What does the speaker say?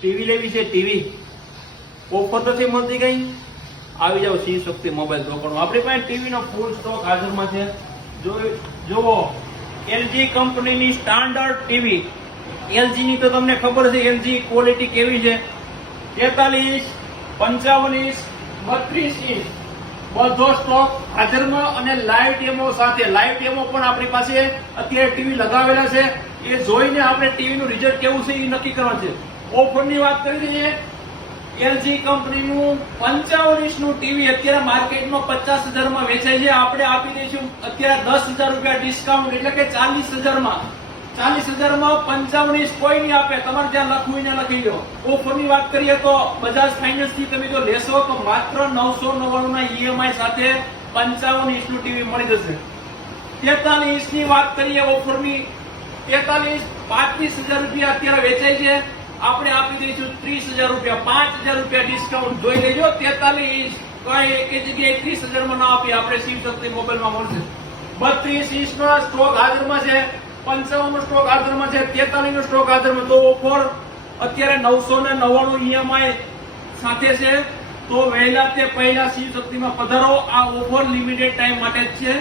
TV લેવી છે, TV. Offer નથી મળતી કઈ? આવી જાવ સી શક્તિ મોબાઈલ રોકડમાં આપણી પાસે ટીવી નો ફૂલ સ્ટોક હાજરમાં છે. જો જુઓ. એલજી કંપનીની સ્ટાન્ડર્ડ ટીવી. એલજી ની તો તમને ખબર છે, એલજી ક્વોલિટી કેવી છે? તેતાલીસ પંચાવન ઇંચ બત્રીસ ઇંચ બધો સ્ટોક હાજરમાં અને લાઈવ ડેમો સાથે. લાઈવ ડેમો પણ આપણી પાસે અત્યારે ટીવી લગાવેલા છે. એ જોઈને આપણે ટીવી નું રિઝલ્ટ કેવું છે એ નક્કી કરવાનું છે. ઓફરની વાત કરી દઈએ. એલજી કંપનીનું પંચાવન ટીવી અત્યારે માર્કેટમાં પચાસ હજારમાં વેચાય છે. આપણે આપી દઈશું અત્યારે દસ હજાર રૂપિયા ડિસ્કાઉન્ટ એટલે કે ચાલીસ હજારમાં. ચાલીસ હજારમાં પંચાવન કોઈ નહીં આપે. તમારે ત્યાં લખવું ને લખી લો ઓફરની વાત કરીએ તો બજાજ ફાઇનાન્સથી તમે જો લેશો તો માત્ર નવસો નવ્વાણું ના ઈએમઆઈ સાથે પંચાવન ઇંચનું ટીવી મળી જશે. તેતાલીસ ઇંચની વાત કરીએ ઓફરની. તેતાલીસ પાંત્રીસ હજાર રૂપિયા અત્યારે વેચાય છે. આપણે આપી દઈશું ત્રીસ હજાર રૂપિયા. પાંચ હજાર રૂપિયા ડિસ્કાઉન્ટ જોઈ લેજો. તેતાલીસ કઈ એક જગ્યાએ ત્રીસ હજારમાં ના આપીએ આપણે શિવ શક્તિ મોબાઈલમાં મળશે. બત્રીસ ઇંચનો સ્ટોક હાજરમાં છે. પંચાવન નો સ્ટોક હાજરમાં છે. તેતાલીસ નો સ્ટોક હાજરમાં. તો ઓફર અત્યારે નવસો ને નવ્વાણું ઈએમઆઈ સાથે છે. તો વહેલા તે પહેલા શિવ શક્તિમાં પધારો. આ ઓફર લિમિટેડ ટાઈમ માટે જ છે.